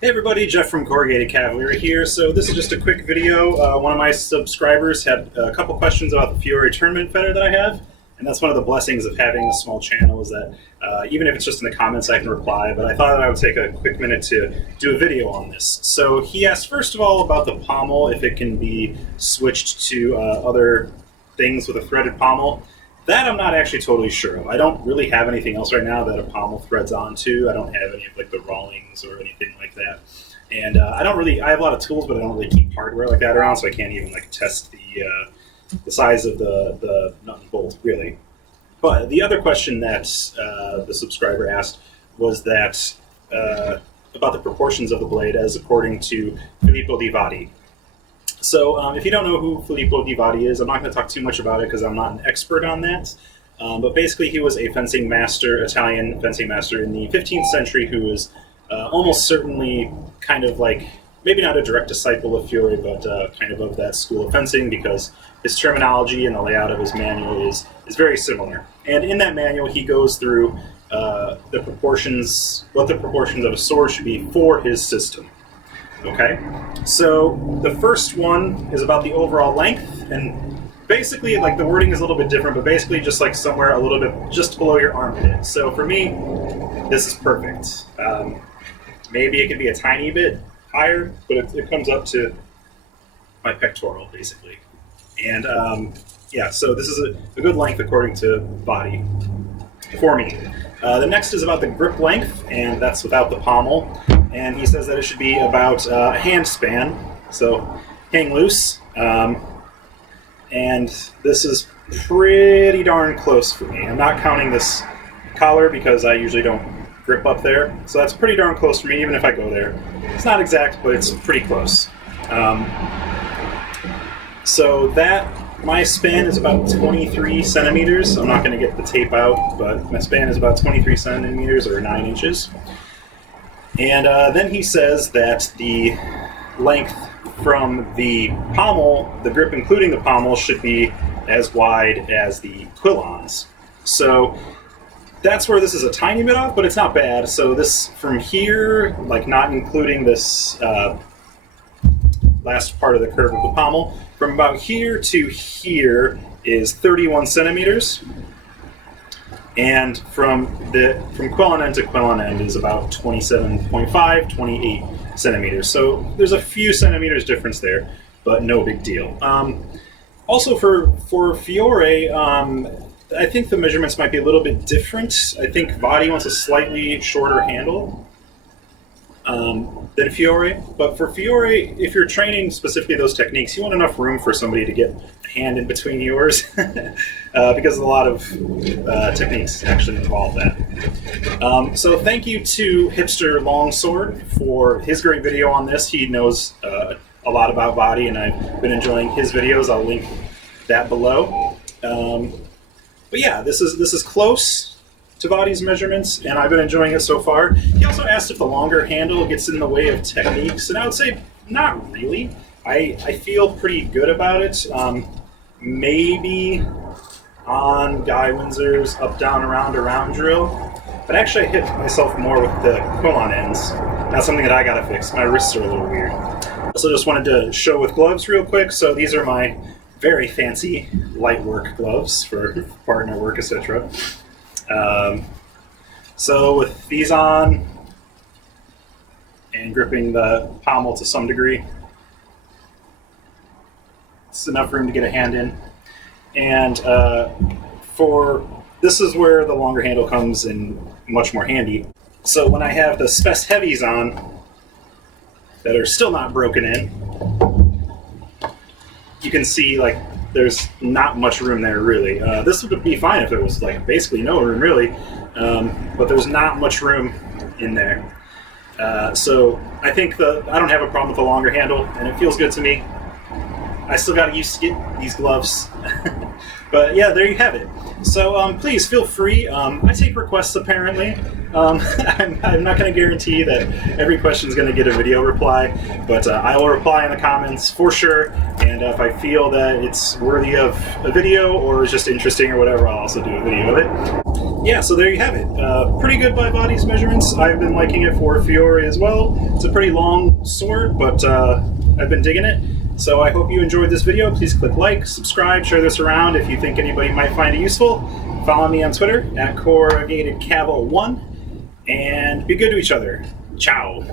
Hey everybody, Jeff from Corrugated Cavalier here. So this is just a quick video. One of my subscribers had a couple questions about the Fiore tournament feder that I have, and that's one of the blessings of having a small channel is that even if it's just in the comments I can reply, but I thought that I would take a quick minute to do a video on this. So he asked first of all about the pommel, if it can be switched to other things with a threaded pommel. That I'm not actually totally sure of. I don't really have anything else right now that a pommel threads onto. I don't have any of like the Rawlings or anything like that. And I have a lot of tools, but I don't really keep hardware like that around, so I can't even like test the size of the nut and bolt really. But the other question that the subscriber asked was that about the proportions of the blade as according to Filippo di Vadi. So if you don't know who Filippo di Vadi is, I'm not going to talk too much about it because I'm not an expert on that. But basically he was a fencing master, Italian fencing master in the 15th century who was almost certainly kind of like, maybe not a direct disciple of Fiore, but kind of that school of fencing because his terminology and the layout of his manual is very similar. And in that manual he goes through what the proportions of a sword should be for his system. Okay, so the first one is about the overall length, and basically, like the wording is a little bit different, but basically just like somewhere a little bit just below your armpit. So for me, this is perfect. Maybe it could be a tiny bit higher, but it comes up to my pectoral, basically. And yeah, so this is a good length according to Vadi for me. The next is about the grip length, and that's without the pommel. And he says that it should be about a hand span, so hang loose. And this is pretty darn close for me. I'm not counting this collar because I usually don't grip up there. So that's pretty darn close for me, even if I go there. It's not exact, but it's pretty close. So my span is about 23 centimeters. I'm not going to get the tape out, but my span is about 23 centimeters or 9 inches. And then he says that the length from the pommel, the grip including the pommel, should be as wide as the quillons. So that's where this is a tiny bit off, but it's not bad. So this from here, like not including this last part of the curve of the pommel, from about here to here is 31 centimeters. And from quillon end to quillon end is about 27.5, 28 centimeters. So there's a few centimeters difference there, but no big deal. Also for Fiore, I think the measurements might be a little bit different. I think Vadi wants a slightly shorter handle than Fiore. But for Fiore, if you're training specifically those techniques, you want enough room for somebody to get a hand in between yours because a lot of techniques actually involve that. So thank you to Hipster Longsword for his great video on this. He knows a lot about Vadi, and I've been enjoying his videos. I'll link that below. But yeah, this is close to Vadi's measurements, and I've been enjoying it so far. He also asked if the longer handle gets in the way of techniques, and I would say not really. I feel pretty good about it. Maybe on Guy Windsor's up, down, around drill, but actually I hit myself more with the quillon ends. That's something that I gotta fix. My wrists are a little weird. Also just wanted to show with gloves real quick. So these are my very fancy light work gloves for partner work, etc. So with these on and gripping the pommel to some degree, it's enough room to get a hand in. And this is where the longer handle comes in much more handy. So when I have the Spec Heavies on that are still not broken in, you can see like there's not much room there really. This would be fine if there was like basically no room really, but there's not much room in there. So I think I don't have a problem with the longer handle, and it feels good to me. I still got to get these gloves. But yeah, there you have it. So please feel free. I take requests apparently. I'm not going to guarantee that every question is going to get a video reply, but I will reply in the comments for sure. And if I feel that it's worthy of a video or is just interesting or whatever, I'll also do a video of it. yeah, so there you have it. Pretty good by Vadi's measurements. I've been liking it for Fiore as well. It's a pretty long sword, but I've been digging it. So I hope you enjoyed this video. Please click like, subscribe, share this around if you think anybody might find it useful. Follow me on Twitter at corrugatedcaval1, and be good to each other. Ciao.